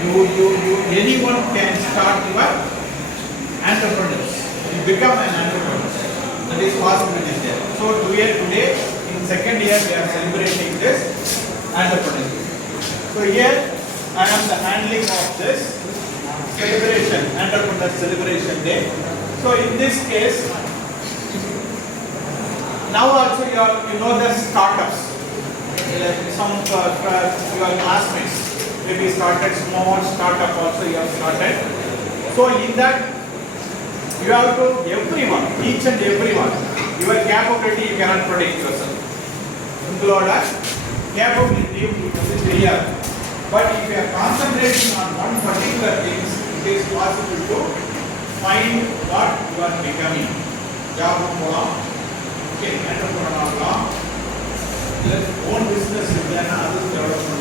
anyone can start your entrepreneurs. You become an entrepreneur. That is possibility there. So today in second year we are celebrating this entrepreneurship. So here I am the handling of this celebration, entrepreneur celebration day. So in this case, now also you know the startups. Some of your classmates maybe started small startup also you have started. So in that you have to everyone, each and everyone, your capability you cannot predict yourself. Include capability is clear. But if you are concentrating on one particular thing, it is possible to find what you are becoming. Job okay, entrepreneur, own business is then others development,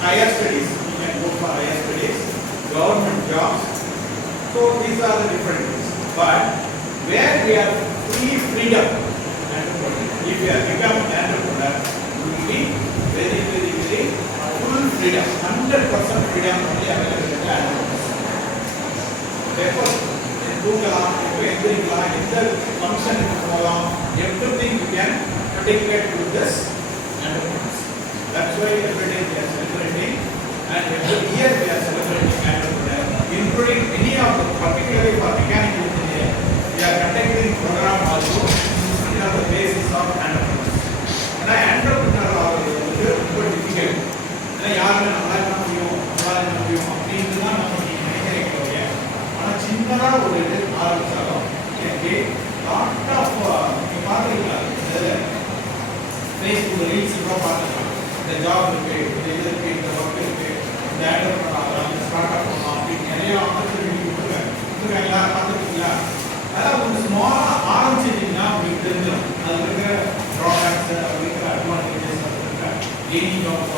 higher studies, you can go for higher studies, government jobs. So these are the different things. But where we are freedom, if you are become an entrepreneur, you will be very full freedom, 100% freedom only available in the entrepreneurs. Therefore, in Google, function, everything you can articulate with this entrepreneurs. That's why every day we are celebrating, and every year we are celebrating entrepreneurs, including any of the, particularly for mechanical engineering, we are conducting program also on the basis of entrepreneurs. And entrepreneur is very difficult. யாருமே நம்மளால என்ன முடியும் அப்படின்னு தான் நம்ம நினைக்கிறீங்க. ஆனால் சின்னதாக ஒரு இது ஆரம்பித்தாலும் எனக்கு லாட் ஆஃப் நீங்கள் பார்த்துருக்கீங்களா, ஃபேஸ்புக் ரீல்ஸ் கூட பார்த்துக்கலாம். இந்த ஜாப் இருக்கு, இந்த இது இருக்கு, இந்த ஒர்க் இருக்கு, இந்த ஆர்டர் பண்ணலாம், இந்த ஸ்டார்ட் அப் பண்ணலாம் அப்படின்னு நிறைய ஆப்பர்ச்சுனிட்டி கொடுத்துருக்காங்களா, பார்த்துருக்கீங்களா? அதாவது ஒரு ஸ்மாலாக ஆரம்பிச்சிட்டிங்கன்னா உங்களுக்கு தெரிஞ்சிடும். அது இருக்கிற ட்ராபேக்ஸ், அது இருக்கிற அட்வான்டேஜஸ், அது இருக்கிற கெய்னிங் ஆஃப்